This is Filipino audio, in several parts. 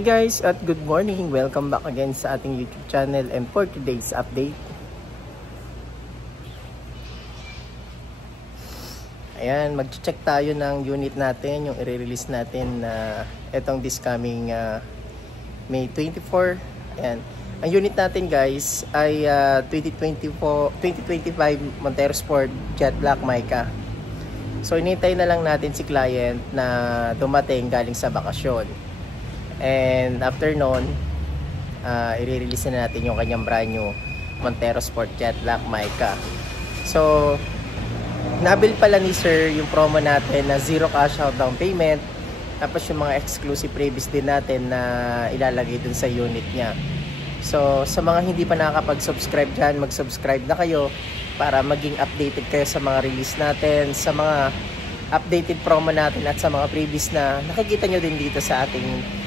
Hey guys at good morning, welcome back again sa ating YouTube channel and for today's update. Ayan, mag-check tayo ng unit natin, yung i-release natin na itong this coming May 24. Ayan, ang unit natin guys ay 2025 Montero Sport Jet Black Mica. So inintay na lang natin si client na dumating galing sa bakasyon. And after nun, i-release na natin yung kanyang brand new Montero Sport Jet Black Mica. So nabil pala ni sir yung promo natin na 0 cash out down payment. Tapos yung mga exclusive freebies din natin na ilalagay dun sa unit niya. So sa mga hindi pa nakakapag-subscribe dyan, mag-subscribe na kayo para maging updated kayo sa mga release natin, sa mga updated promo natin at sa mga freebies na nakikita nyo din dito sa ating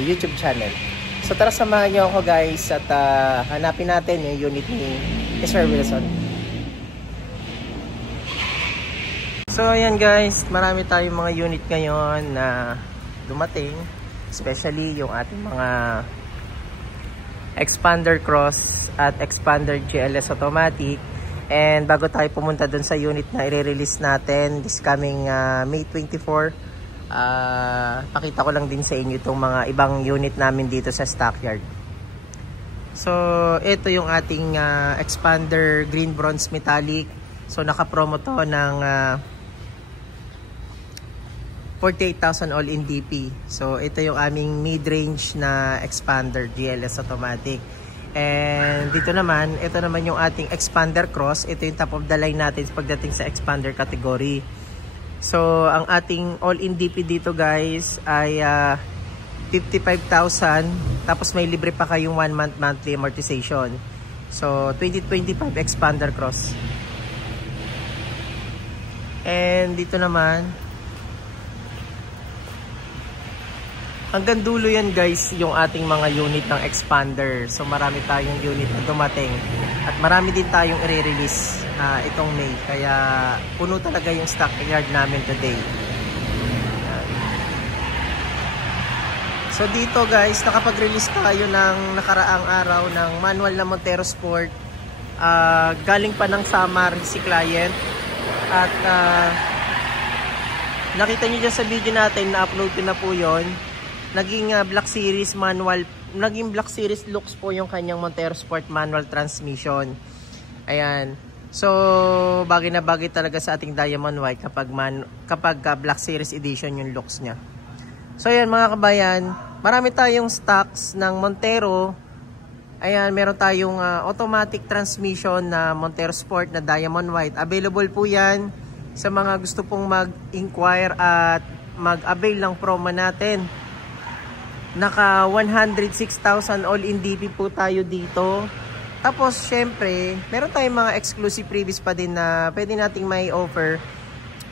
YouTube channel. So tara, samahan nyo ako guys at hanapin natin yung unit ni Sir Wilson. So ayan guys, marami tayong mga unit ngayon na dumating, especially yung ating mga Expander Cross at Expander GLS Automatic. And bago tayo pumunta dun sa unit na i-release natin this coming May 24, pakita ko lang din sa inyo itong mga ibang unit namin dito sa stockyard. So ito yung ating Expander Green Bronze Metallic. So naka-promo to ng 48,000 all in DP. So ito yung aming mid-range na Expander GLS Automatic. And dito naman, ito naman yung ating Expander Cross. Ito yung top of the line natin pagdating sa Expander category. So ang ating all in DP dito guys ay 55,000. Tapos may libre pa kayong 1 month monthly amortization. So 2025 Expander Cross. And dito naman, hanggang dulo yan guys yung ating mga unit ng Expander. So marami tayong unit na dumating at marami din tayong i-release itong May. Kaya puno talaga yung stockyard namin today. So dito guys, nakapag-release tayo ng nakaraang araw ng manual na Montero Sport. Galing pa ng Samar si client. At nakita nyo dyan sa video natin na upload ko na po yon. Naging Black Series manual, naging Black Series looks po yung kanyang Montero Sport manual transmission. Ayan. So, bagay na bagay talaga sa ating Diamond White kapag Black Series edition yung looks niya. So, ayan mga kabayan, marami tayong stocks ng Montero. Ayan, meron tayong automatic transmission na Montero Sport na Diamond White. Available po yan sa mga gusto pong mag-inquire at mag-avail ng promo natin. Naka 106,000 all in DP po tayo dito. Tapos syempre, meron tayong mga exclusive freebies pa din na pwede nating may offer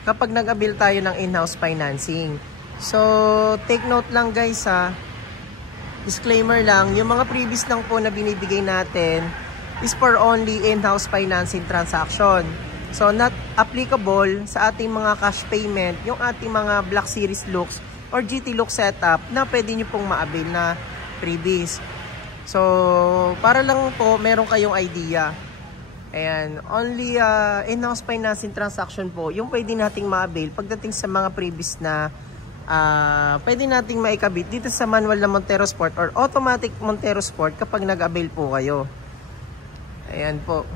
kapag nag-avail tayo ng in-house financing. So, take note lang guys ha. Disclaimer lang, yung mga freebies lang po na binibigay natin is for only in-house financing transaction. So, not applicable sa ating mga cash payment, yung ating mga Black Series looks or GT look setup na pwede nyo pong ma-avail na freebies. So, para lang po meron kayong idea. Ayan, only in-house financing transaction po yung pwede nating ma-avail pagdating sa mga freebies na pwede nating maikabit dito sa manual na Montero Sport or automatic Montero Sport kapag nag-avail po kayo. Ayan po.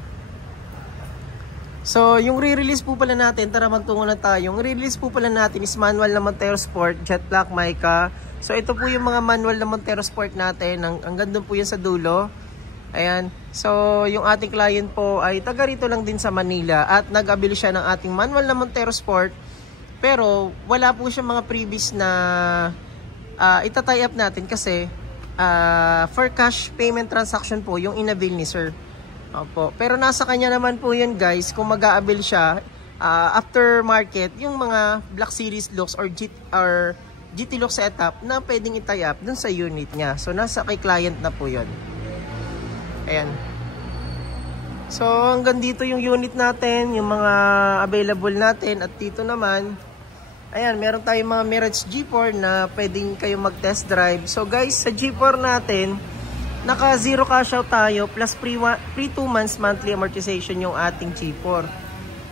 So, yung re-release po pala natin, tara magtungo na tayo. Yung re-release po pala natin is manual na Montero Sport, Jet Black Mica. So, ito po yung mga manual na Montero Sport natin. Hanggang doon po yan sa dulo. Ayan. So, yung ating client po ay taga rito lang din sa Manila at nag-avail siya ng ating manual na Montero Sport. Pero, wala po siya mga previous na ita-tie up natin kasi for cash payment transaction po yung in-avail ni sir. Opo. Pero nasa kanya naman po yun guys kung mag-a-avail siya after market yung mga Black Series looks or GT look setup na pwedeng i-tie up dun sa unit niya. So nasa kay client na po yun. Ayan. So hanggang dito yung unit natin, yung mga available natin at dito naman Ayan, meron tayong mga Mirage G4 na pwedeng kayo mag-test drive. So guys, sa G4 natin, naka zero cash out tayo plus free 2 months monthly amortization yung ating G4.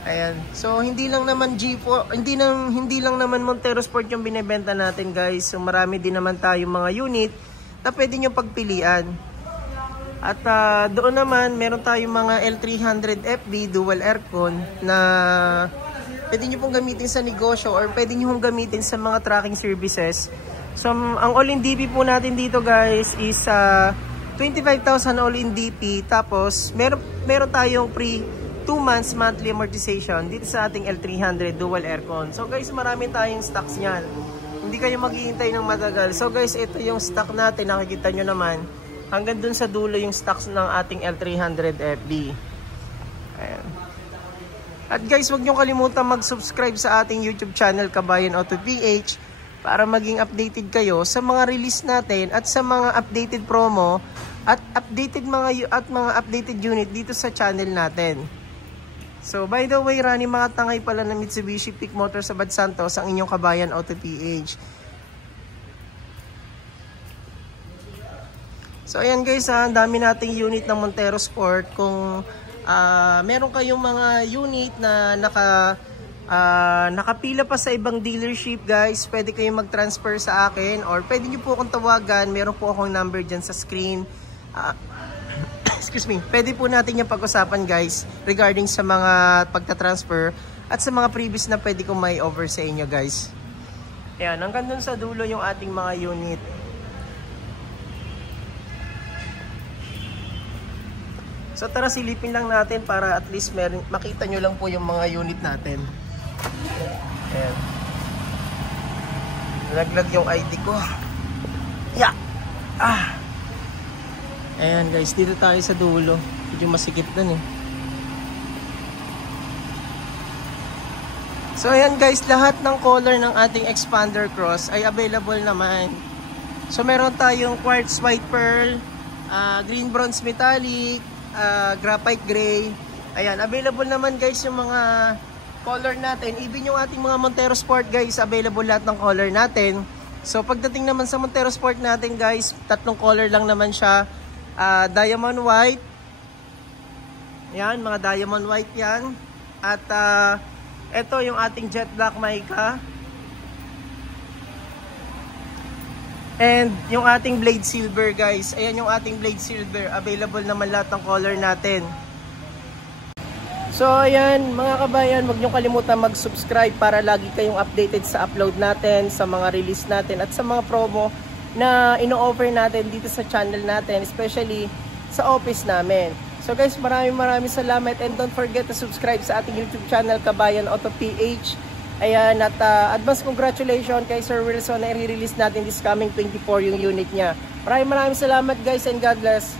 Ayan. So hindi lang naman G4, hindi lang naman Montero Sport yung binebenta natin, guys. So marami din naman tayong mga unit na pwede nyo pagpilian. At doon naman, meron tayong mga L300 FB dual aircon na pwede nyo pong gamitin sa negosyo or pwede nyo pong gamitin sa mga tracking services. So, ang all-in DP po natin dito, guys, is 25,000 all-in DP. Tapos, meron tayong free 2 months monthly amortization dito sa ating L300 dual aircon. So, guys, marami tayong stocks niyan. Hindi kayo maghihintay ng matagal. So, guys, ito yung stock natin. Nakikita nyo naman. Hanggang dun sa dulo yung stocks ng ating L300 FB. Ayan. At guys, huwag nyo kalimutan mag-subscribe sa ating YouTube channel Kabayan Auto PH para maging updated kayo sa mga release natin at sa mga updated promo at mga updated unit dito sa channel natin. So by the way, Rani, mga tangay pala na Mitsubishi Peak Motors sa Bad Santos ang inyong Kabayan Auto PH. So ayan guys, ang dami nating unit ng Montero Sport. Kung meron kayong mga unit na nakapila pa sa ibang dealership, guys, pwede kayong mag-transfer sa akin or pwede nyo po akong tawagan. Meron po akong number dyan sa screen. Excuse me. Pwede po natin yung pag-usapan, guys, regarding sa mga pagta-transfer at sa mga previous na pwede kong may over sa inyo, guys. Ayan, hanggang dun sa dulo yung ating mga unit. So tara, silipin lang natin para at least makita nyo lang po yung mga unit natin. Ayan. Nalaglag yung ID ko. Yeah! Ayan guys, dito tayo sa dulo. Medyo masikip dun eh. So ayan guys, lahat ng color ng ating Expander Cross ay available naman. So meron tayong quartz white pearl, green bronze metallic, graphite gray. Ayan, available naman guys yung mga color natin. Even yung ating mga Montero Sport, guys, available lahat ng color natin. So pagdating naman sa Montero Sport natin, guys, 3 color lang naman siya. Diamond white. Ayan, mga diamond white yan. At ito yung ating jet black mica. And yung ating blade silver, guys. Ayan yung ating blade silver. Available naman lahat ng color natin. So ayan mga kabayan, huwag nyo kalimutan mag-subscribe para lagi kayong updated sa upload natin, sa mga release natin at sa mga promo na ino-offer natin dito sa channel natin, especially sa office namin. So guys, maraming salamat and don't forget to subscribe sa ating YouTube channel Kabayan Auto PH. Ayan, at advance congratulations kay Sir Wilson na i-release natin this coming 24 yung unit niya. Maraming salamat guys and God bless.